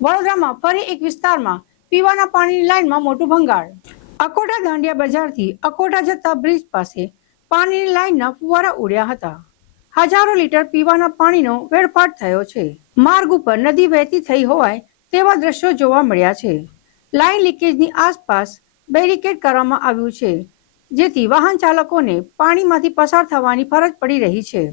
વડોદરામાં ફરી એક વિસ્તારમાં પીવાના પાણીની લાઇનમાં મોટું ભંગાણ અકોટા દાંડિયા બજારથી અકોટા જતા બ્રિજ પાસે પાણીની લાઇનના ફુવારા ઉડ્યા હતા. હજારો લીટર પીવાના પાણીનો વેડફાટ થયો છે. માર્ગ ઉપર નદી વહેતી થઈ હોવાય તેવા દ્રશ્યો જોવા મળ્યા છે. લાઇન લીકેજની આસપાસ બેરિકેડ કરવામાં આવ્યું છે, જેથી વાહન ચાલકોને પાણીમાંથી પસાર થવાની ફરજ પડી રહી છે.